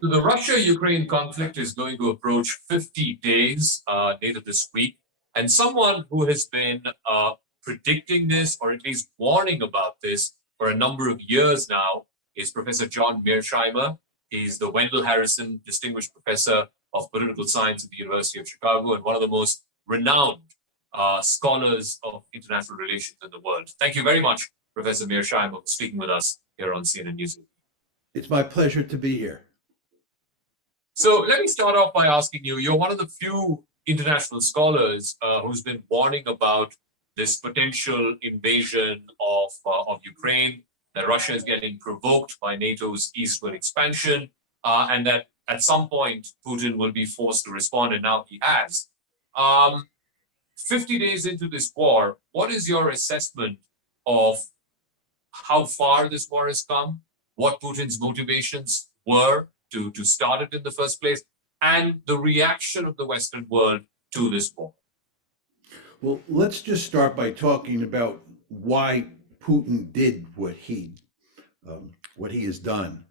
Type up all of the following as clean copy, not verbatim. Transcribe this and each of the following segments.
So the Russia-Ukraine conflict is going to approach 50 days later this week. And someone who has been predicting this, or at least warning about this for a number of years now, is Professor John Mearsheimer. He's the Wendell Harrison Distinguished Professor of Political Science at the University of Chicago and one of the most renowned scholars of international relations in the world. Thank you very much, Professor Mearsheimer, for speaking with us here on CNN News. It's my pleasure to be here. So let me start off by asking you, you're one of the few international scholars who's been warning about this potential invasion of Ukraine, that Russia is getting provoked by NATO's eastward expansion, and that at some point Putin will be forced to respond, and now he has. 50 days into this war, what is your assessment of how far this war has come, what Putin's motivations were to start it in the first place, and the reaction of the Western world to this war? Well, let's just start by talking about why Putin did what he has done.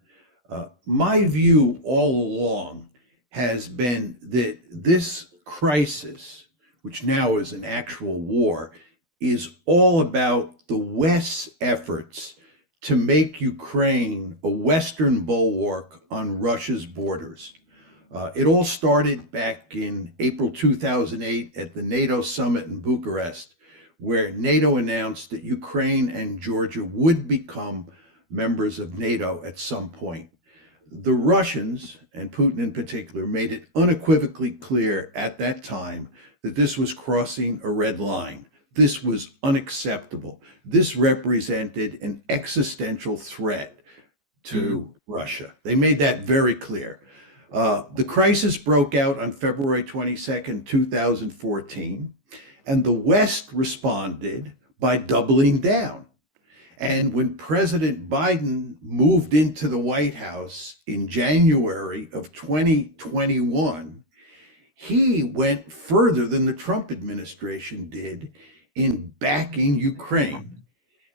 My view all along has been that this crisis, which now is an actual war, is all about the West's efforts to make Ukraine a Western bulwark on Russia's borders. It all started back in April 2008 at the NATO summit in Bucharest, where NATO announced that Ukraine and Georgia would become members of NATO at some point. The Russians, and Putin in particular, made it unequivocally clear at that time that this was crossing a red line. This was unacceptable. This represented an existential threat to Russia. They made that very clear. The crisis broke out on February 22nd, 2014, and the West responded by doubling down. And when President Biden moved into the White House in January of 2021, he went further than the Trump administration did in backing Ukraine.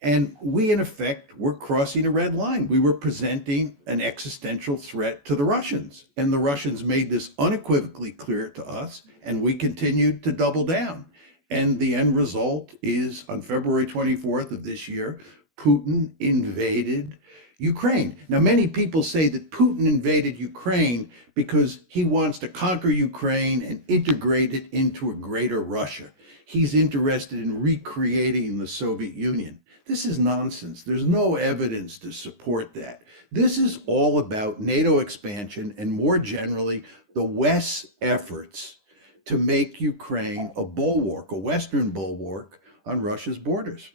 And we, in effect, were crossing a red line. We were presenting an existential threat to the Russians. And the Russians made this unequivocally clear to us, and we continued to double down. And the end result is on February 24th of this year, Putin invaded Ukraine. Now, many people say that Putin invaded Ukraine because he wants to conquer Ukraine and integrate it into a greater Russia. He's interested in recreating the Soviet Union. This is nonsense. There's no evidence to support that. This is all about NATO expansion and, more generally, the West's efforts to make Ukraine a bulwark, a Western bulwark on Russia's borders.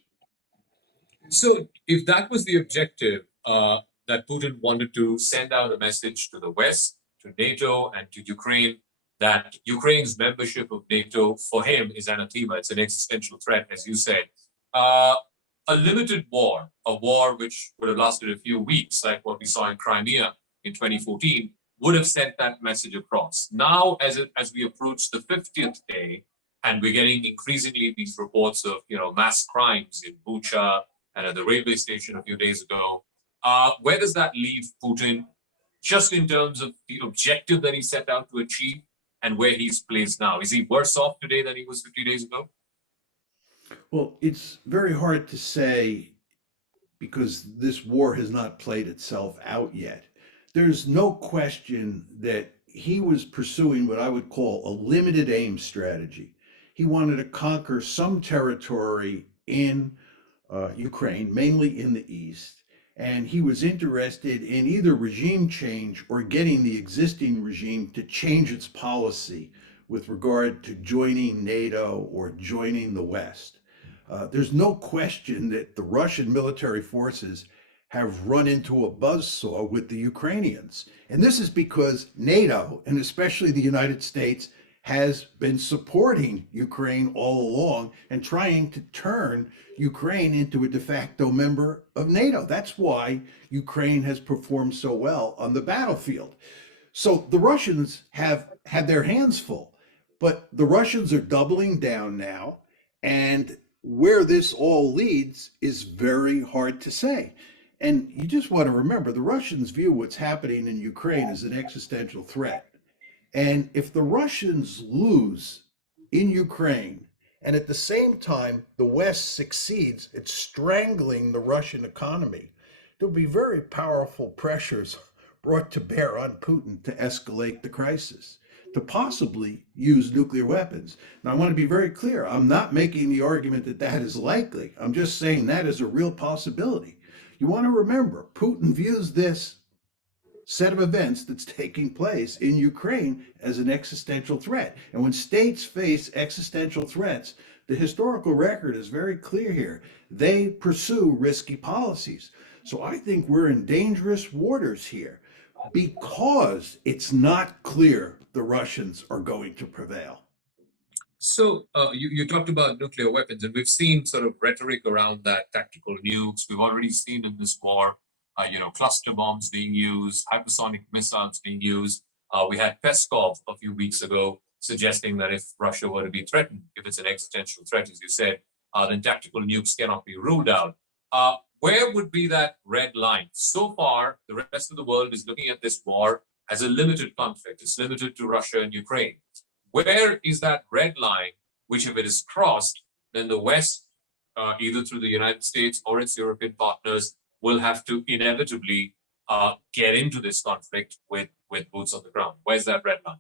So, if that was the objective, that Putin wanted to send out a message to the West, to NATO, and to Ukraine, that Ukraine's membership of NATO for him is anathema, it's an existential threat, as you said. A limited war, a war which would have lasted a few weeks, like what we saw in Crimea in 2014, would have sent that message across. Now, as we approach the 50th day, and we're getting increasingly these reports of mass crimes in Bucha and at the railway station a few days ago, where does that leave Putin, just in terms of the objective that he set out to achieve and where he's placed now? Is he worse off today than he was 50 days ago? Well, it's very hard to say because this war has not played itself out yet. There's no question that he was pursuing what I would call a limited aim strategy. He wanted to conquer some territory in Ukraine, mainly in the east, and he was interested in either regime change or getting the existing regime to change its policy with regard to joining NATO or joining the West. There's no question that the Russian military forces have run into a buzzsaw with the Ukrainians. And this is because NATO, and especially the United States, has been supporting Ukraine all along and trying to turn Ukraine into a de facto member of NATO. That's why Ukraine has performed so well on the battlefield. So the Russians have had their hands full, but the Russians are doubling down now, and where this all leads is very hard to say. And you just want to remember the Russians view what's happening in Ukraine as an existential threat. And if the Russians lose in Ukraine, and at the same time the West succeeds at strangling the Russian economy, there'll be very powerful pressures brought to bear on Putin to escalate the crisis, to possibly use nuclear weapons. Now, I want to be very clear. I'm not making the argument that that is likely. I'm just saying that is a real possibility. You want to remember, Putin views this set of events that's taking place in Ukraine as an existential threat. And when states face existential threats, the historical record is very clear here. They pursue risky policies. So I think we're in dangerous waters here because it's not clear the Russians are going to prevail. So you talked about nuclear weapons, and we've seen sort of rhetoric around that, tactical nukes. We've already seen in this war, cluster bombs being used, hypersonic missiles being used. We had Peskov a few weeks ago suggesting that if Russia were to be threatened, if it's an existential threat, as you said, then tactical nukes cannot be ruled out. Where would be that red line? So far, the rest of the world is looking at this war as a limited conflict. It's limited to Russia and Ukraine. Where is that red line, which if it is crossed, then the West, either through the United States or its European partners, will have to inevitably get into this conflict with boots on the ground? Where's that red line?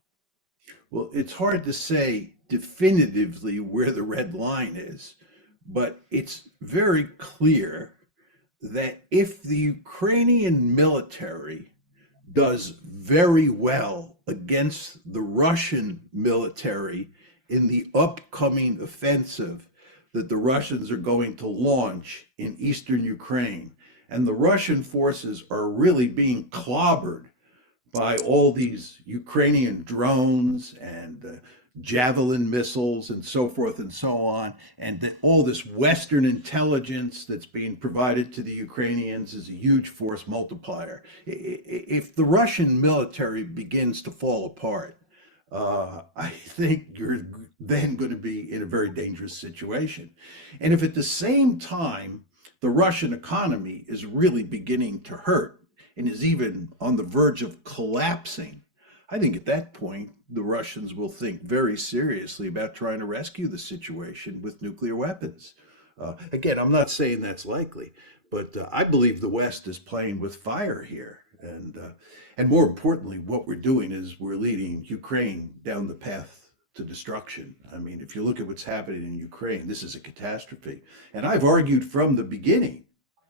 Well, it's hard to say definitively where the red line is, but it's very clear that if the Ukrainian military does very well against the Russian military in the upcoming offensive that the Russians are going to launch in eastern Ukraine, and the Russian forces are really being clobbered by all these Ukrainian drones and javelin missiles and so forth and so on, and that all this Western intelligence that's being provided to the Ukrainians is a huge force multiplier. If the Russian military begins to fall apart, I think you're then going to be in a very dangerous situation. And if at the same time the Russian economy is really beginning to hurt and is even on the verge of collapsing, I think at that point the Russians will think very seriously about trying to rescue the situation with nuclear weapons. Again, I'm not saying that's likely, but I believe the West is playing with fire here. And more importantly, what we're doing is we're leading Ukraine down the path to destruction. I mean, if you look at what's happening in Ukraine, this is a catastrophe. And I've argued from the beginning,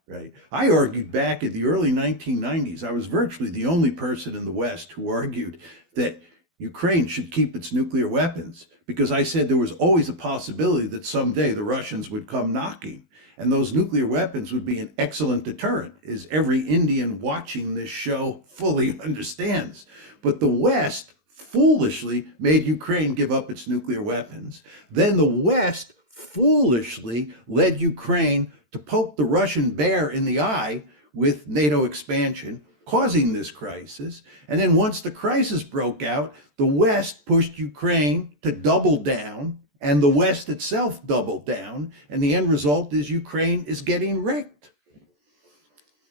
right? I argued back in the early 1990s. I was virtually the only person in the West who argued that Ukraine should keep its nuclear weapons because I said there was always a possibility that someday the Russians would come knocking. And those nuclear weapons would be an excellent deterrent, as every Indian watching this show fully understands. But the West foolishly made Ukraine give up its nuclear weapons. Then the West foolishly led Ukraine to poke the Russian bear in the eye with NATO expansion, causing this crisis. And then once the crisis broke out, the West pushed Ukraine to double down, and the West itself doubled down. And the end result is Ukraine is getting wrecked.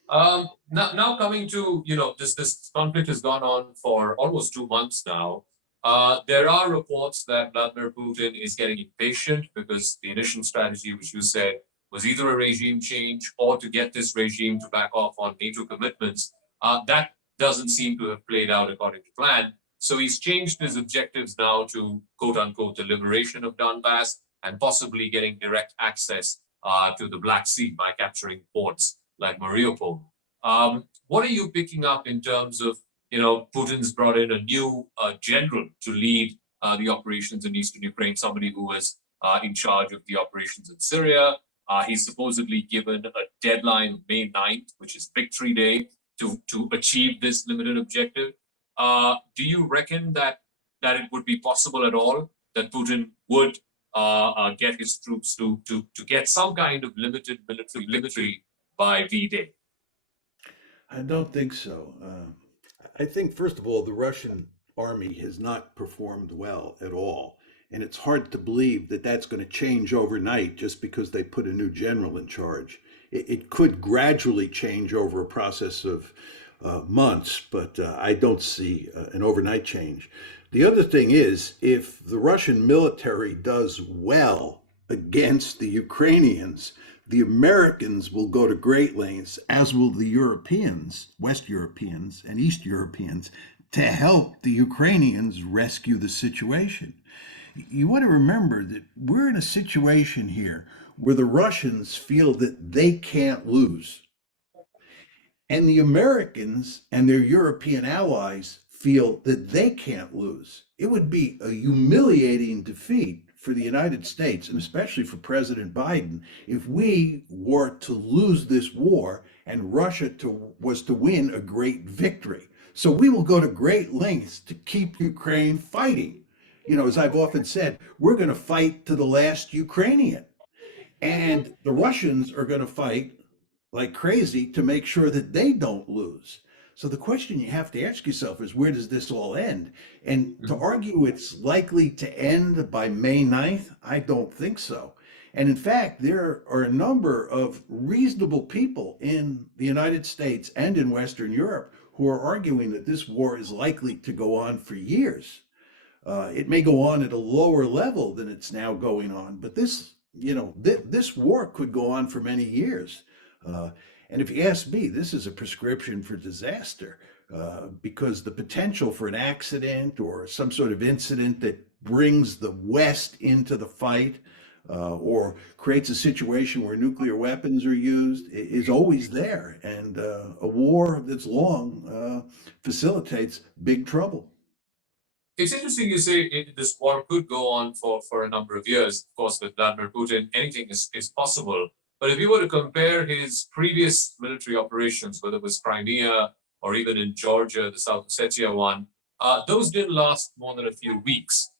Now coming to, this conflict has gone on for almost 2 months now. There are reports that Vladimir Putin is getting impatient because the initial strategy, which you said, was either a regime change or to get this regime to back off on NATO commitments. That doesn't seem to have played out according to plan. So he's changed his objectives now to quote unquote the liberation of Donbass and possibly getting direct access to the Black Sea by capturing ports like Mariupol. What are you picking up in terms of, Putin's brought in a new general to lead the operations in eastern Ukraine, somebody who was in charge of the operations in Syria. He's supposedly given a deadline of May 9th, which is Victory Day, to achieve this limited objective. Do you reckon that it would be possible at all that Putin would get his troops to get some kind of limited military by V-Day? I don't think so. I think, first of all, the Russian army has not performed well at all. And it's hard to believe that that's going to change overnight just because they put a new general in charge. it could gradually change over a process of months, but I don't see an overnight change. The other thing is, if the Russian military does well against the Ukrainians, the Americans will go to great lengths, as will the Europeans, West Europeans and East Europeans, to help the Ukrainians rescue the situation. You want to remember that we're in a situation here where the Russians feel that they can't lose. And the Americans and their European allies feel that they can't lose. It would be a humiliating defeat for the United States, and especially for President Biden, if we were to lose this war and Russia was to win a great victory. So we will go to great lengths to keep Ukraine fighting. You know, as I've often said, we're going to fight to the last Ukrainian. And the Russians are going to fight like crazy to make sure that they don't lose. So the question you have to ask yourself is, where does this all end? And to argue it's likely to end by May 9th, I don't think so. And in fact, there are a number of reasonable people in the United States and in Western Europe who are arguing that this war is likely to go on for years. It may go on at a lower level than it's now going on, but this war could go on for many years. Uh, and if you ask me, this is a prescription for disaster, because the potential for an accident or some sort of incident that brings the West into the fight, or creates a situation where nuclear weapons are used, is always there. And a war that's long facilitates big trouble. It's interesting you say this war could go on for a number of years. Of course, with Vladimir Putin, anything is possible. But if you were to compare his previous military operations, whether it was Crimea or even in Georgia, the South Ossetia one, those didn't last more than a few weeks.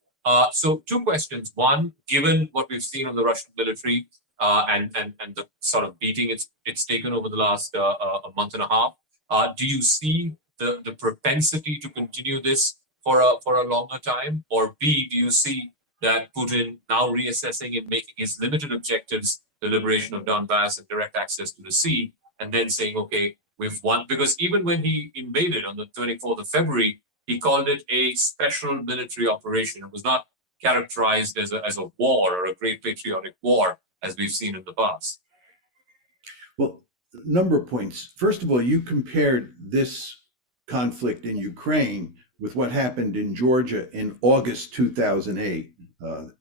So two questions. One, given what we've seen of the Russian military and the sort of beating it's taken over the last a month and a half, do you see the propensity to continue this for a longer time? Or B, do you see that Putin now reassessing and making his limited objectives, the liberation of Donbass and direct access to the sea, and then saying, okay, we've won? Because even when he invaded on the 24th of February, he called it a special military operation. It was not characterized as a war or a great patriotic war, as we've seen in the past. Well, a number of points. First of all, you compared this conflict in Ukraine with what happened in Georgia in August 2008.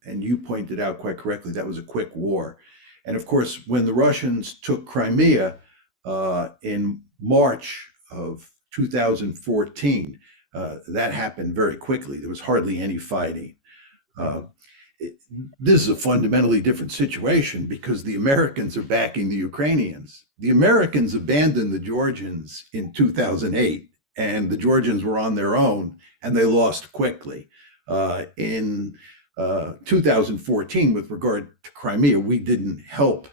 And you pointed out quite correctly, that was a quick war. And of course, when the Russians took Crimea in March of 2014, that happened very quickly. There was hardly any fighting. This is a fundamentally different situation because the Americans are backing the Ukrainians. The Americans abandoned the Georgians in 2008, and the Georgians were on their own, and they lost quickly. In 2014, with regard to Crimea, we didn't help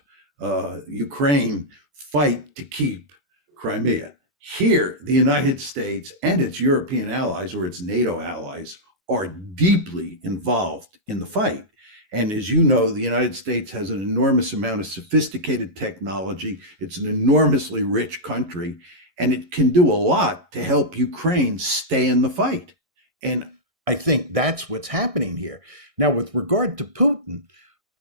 Ukraine fight to keep Crimea. Here, the United States and its European allies, or its NATO allies, are deeply involved in the fight. And as you know, the United States has an enormous amount of sophisticated technology. It's an enormously rich country, and it can do a lot to help Ukraine stay in the fight. And I think that's what's happening here. Now, with regard to Putin,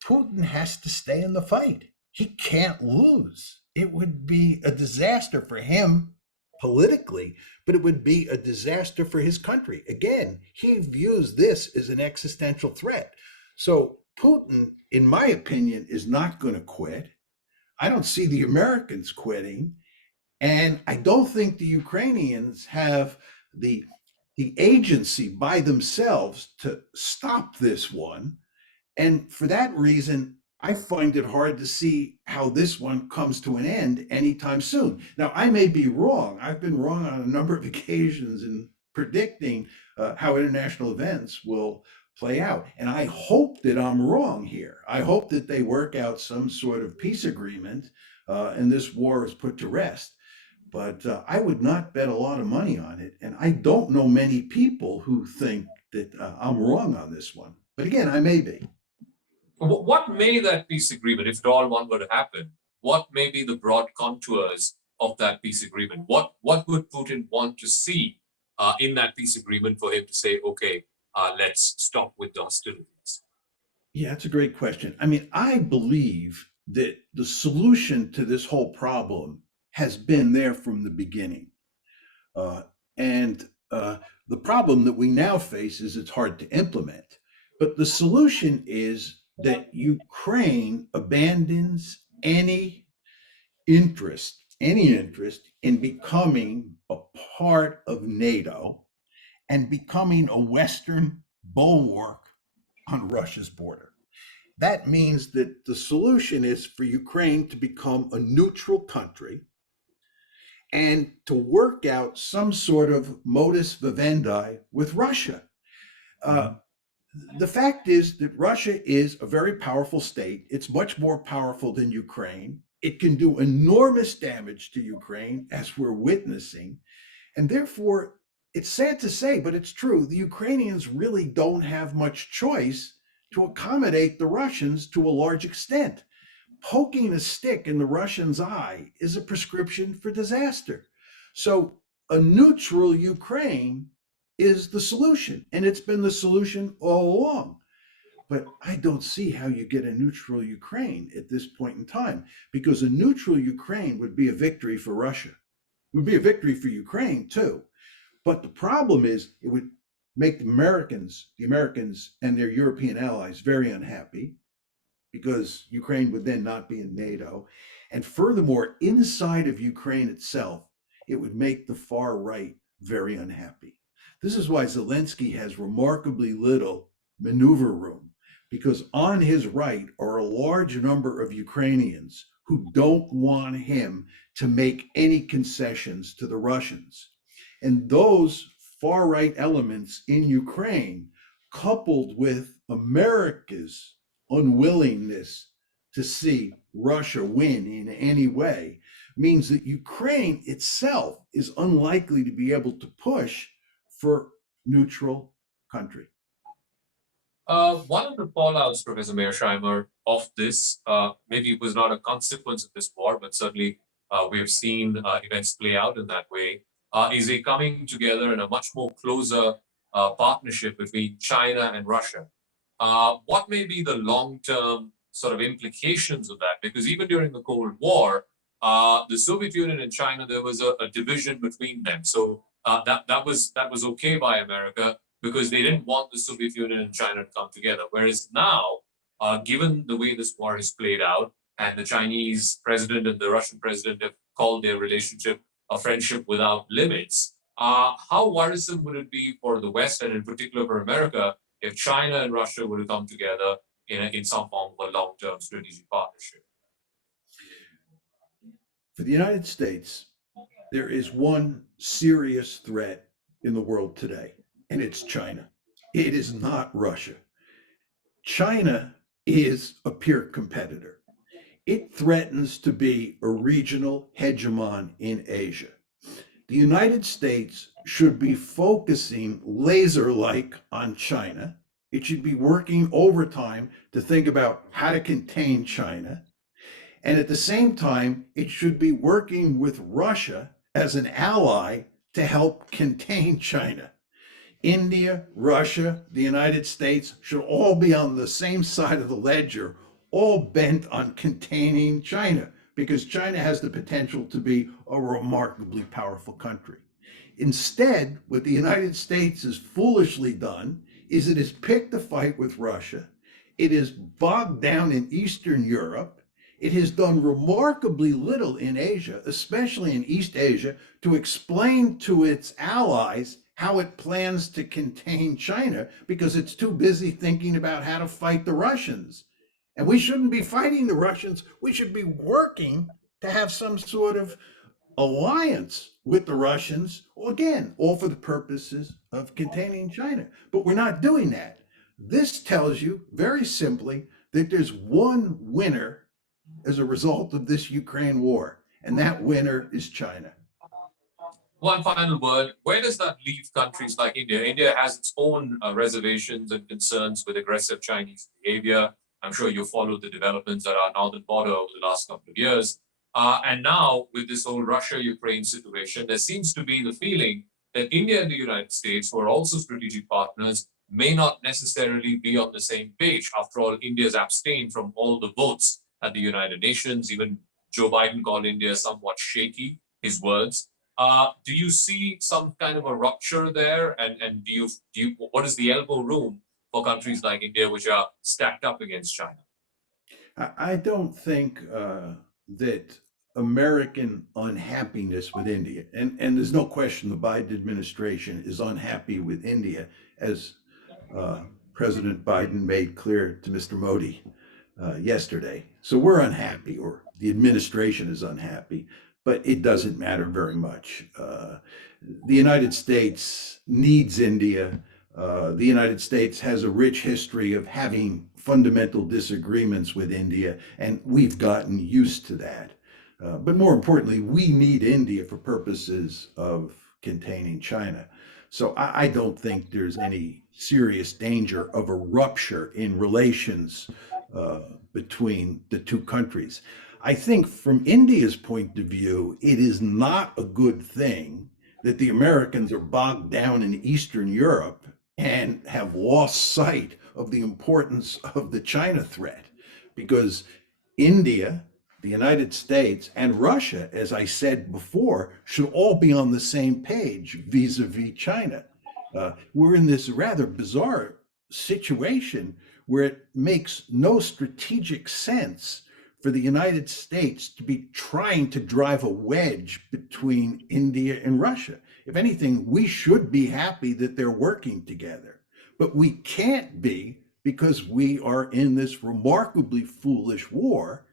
Putin has to stay in the fight. He can't lose. It would be a disaster for him politically, but it would be a disaster for his country. Again, he views this as an existential threat. So Putin, in my opinion, is not going to quit. I don't see the Americans quitting. And I don't think the Ukrainians have the agency by themselves to stop this one. And for that reason, I find it hard to see how this one comes to an end anytime soon. Now, I may be wrong. I've been wrong on a number of occasions in predicting how international events will play out. And I hope that I'm wrong here. I hope that they work out some sort of peace agreement and this war is put to rest. But I would not bet a lot of money on it. And I don't know many people who think that I'm wrong on this one. But again, I may be. What may that peace agreement, if at all one were to happen, what may be the broad contours of that peace agreement? What would Putin want to see in that peace agreement for him to say, okay, let's stop with the hostilities? Yeah, that's a great question. I mean, I believe that the solution to this whole problem has been there from the beginning. Uh, and the problem that we now face is it's hard to implement. But the solution is that Ukraine abandons any interest in becoming a part of NATO and becoming a Western bulwark on Russia's border. That means that the solution is for Ukraine to become a neutral country and to work out some sort of modus vivendi with Russia. Uh, the fact is that Russia is a very powerful state. It's much more powerful than Ukraine. It can do enormous damage to Ukraine, as we're witnessing. And therefore, it's sad to say, but it's true, the Ukrainians really don't have much choice to accommodate the Russians to a large extent. Poking a stick in the Russians' eye is a prescription for disaster. So, a neutral Ukraine is the solution, and it's been the solution all along. But I don't see how you get a neutral Ukraine at this point in time, because a neutral Ukraine would be a victory for Russia. It would be a victory for Ukraine too. But the problem is it would make the Americans and their European allies very unhappy because Ukraine would then not be in NATO. And furthermore, inside of Ukraine itself, it would make the far right very unhappy. This is why Zelensky has remarkably little maneuver room, because on his right are a large number of Ukrainians who don't want him to make any concessions to the Russians. And those far right elements in Ukraine, coupled with America's unwillingness to see Russia win in any way, means that Ukraine itself is unlikely to be able to push for neutral country. One of the fallouts, Professor Mearsheimer, of this, maybe it was not a consequence of this war, but certainly we have seen events play out in that way, is a coming together and a much more closer partnership between China and Russia. What may be the long-term sort of implications of that? Because even during the Cold War, the Soviet Union and China, there was a division between them. So that was okay by America because they didn't want the Soviet Union and China to come together. Whereas now, given the way this war has played out, and the Chinese president and the Russian president have called their relationship a friendship without limits, how worrisome would it be for the West and in particular for America if China and Russia were to come together in some form of a long-term strategic partnership? For the United States, there is one serious threat in the world today, and it's China. It is not Russia. China is a peer competitor. It threatens to be a regional hegemon in Asia. The United States should be focusing laser like on China. It should be working overtime to think about how to contain China. And at the same time, it should be working with Russia as an ally to help contain China. India, Russia, the United States should all be on the same side of the ledger, all bent on containing China, because China has the potential to be a remarkably powerful country. Instead, what the United States has foolishly done is it has picked a fight with Russia. It is bogged down in Eastern Europe. It has done remarkably little in Asia, especially in East Asia, to explain to its allies how it plans to contain China because it's too busy thinking about how to fight the Russians. And we shouldn't be fighting the Russians. We should be working to have some sort of alliance with the Russians, again, all for the purposes of containing China. But we're not doing that. This tells you very simply that there's one winner as a result of this Ukraine war, and that winner is China. One final word. Where does that leave countries like India? India has its own reservations and concerns with aggressive Chinese behavior. I'm sure you followed the developments at our northern border over the last couple of years. And now, with this whole Russia-Ukraine situation, there seems to be the feeling that India and the United States, who are also strategic partners, may not necessarily be on the same page. After all, India's abstained from all the votes at the United Nations. Even Joe Biden called India somewhat shaky, his words. Do you see some kind of a rupture there? And what is the elbow room for countries like India, which are stacked up against China? I don't think that American unhappiness with India, and there's no question the Biden administration is unhappy with India, as uh, President Biden made clear to Mr. Modi yesterday. So we're unhappy, or the administration is unhappy, but it doesn't matter very much. The United States needs India. The United States has a rich history of having fundamental disagreements with India, and we've gotten used to that. But more importantly, we need India for purposes of containing China. So I don't think there's any serious danger of a rupture in relations uh, between the two countries. I think from India's point of view, it is not a good thing that the Americans are bogged down in Eastern Europe and have lost sight of the importance of the China threat, because India, the United States, and Russia, as I said before, should all be on the same page vis-a-vis China. We're in this rather bizarre situation where it makes no strategic sense for the United States to be trying to drive a wedge between India and Russia. If anything, we should be happy that they're working together, but we can't be, because we are in this remarkably foolish war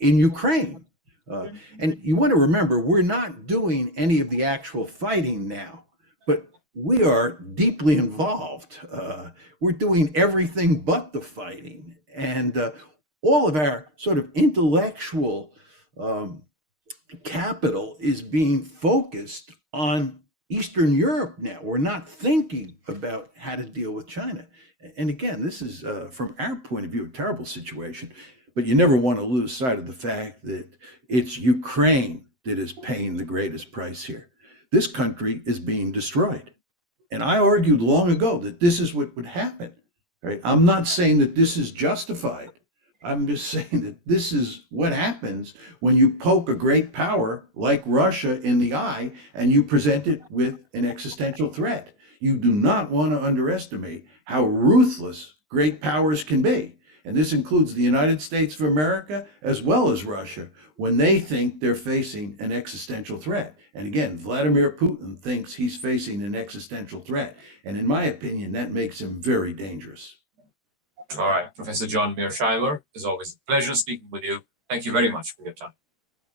in Ukraine. And you want to remember, we're not doing any of the actual fighting now, but we are deeply involved. We're doing everything but the fighting. And all of our sort of intellectual um, capital is being focused on Eastern Europe now. We're not thinking about how to deal with China. And again, this is, from our point of view, a terrible situation. But you never want to lose sight of the fact that it's Ukraine that is paying the greatest price here. This country is being destroyed. And I argued long ago that this is what would happen. Right? I'm not saying that this is justified. I'm just saying that this is what happens when you poke a great power like Russia in the eye and you present it with an existential threat. You do not want to underestimate how ruthless great powers can be. And this includes the United States of America as well as Russia when they think they're facing an existential threat. And again, Vladimir Putin thinks he's facing an existential threat. And in my opinion, that makes him very dangerous. All right, Professor John Mearsheimer, it's always a pleasure speaking with you. Thank you very much for your time.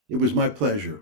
It was my pleasure.